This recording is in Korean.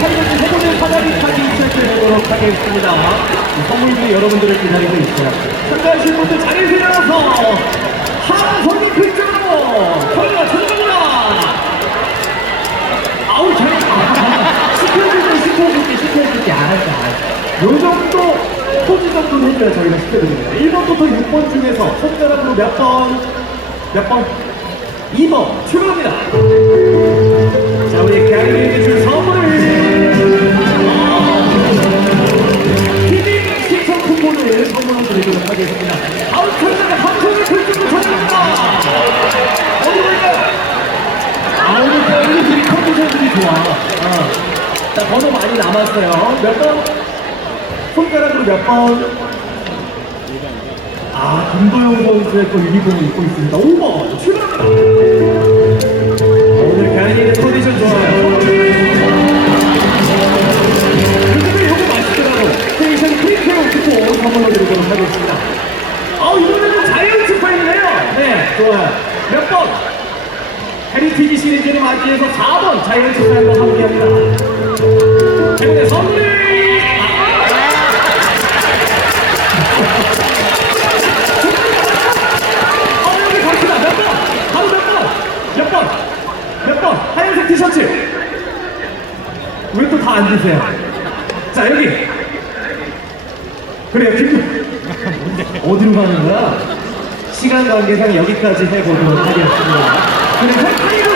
타이거즈 세 번의 사다리 타기 시작해보도록 하겠습니다. 이 선물들이 여러분들을 기다리고 있어요. 참가하신 분들 자리에서 일어나서 하성이 근처로 저희가 전부다 아우 잘 시켜줄게 시켜줄게 시켜줄게 알았어 알았어 요 정도 포즈 정도는 해줘야 저희가 시켜드립니다 1번부터 6번 중에서 손가락으로 몇 번? 몇 번? 2번 출발합니다 선물로 드리도록 하겠습니다 아우 천장에 함성을 들고 전합니다 어디 갈까요? 아, 오늘 배우들이 컨디션들이 좋아. 어. 자, 번호 많이 남았어요. 몇 번? 손가락으로 몇 번? 아, 김도영 선수의 또 유니폼을 입고 있습니다. 5번, 출발합니다. 몇 번? 헤리티지 시리즈를 맞이해서 4번 자이언츠 팬과 함께합니다. 몇 번? 하얀색 티셔츠 왜 또 다 앉으세요? 자 여기 그래요 김 어디로 가는 거야? 시간 관계상 여기까지 해보도록 하겠습니다. 타이거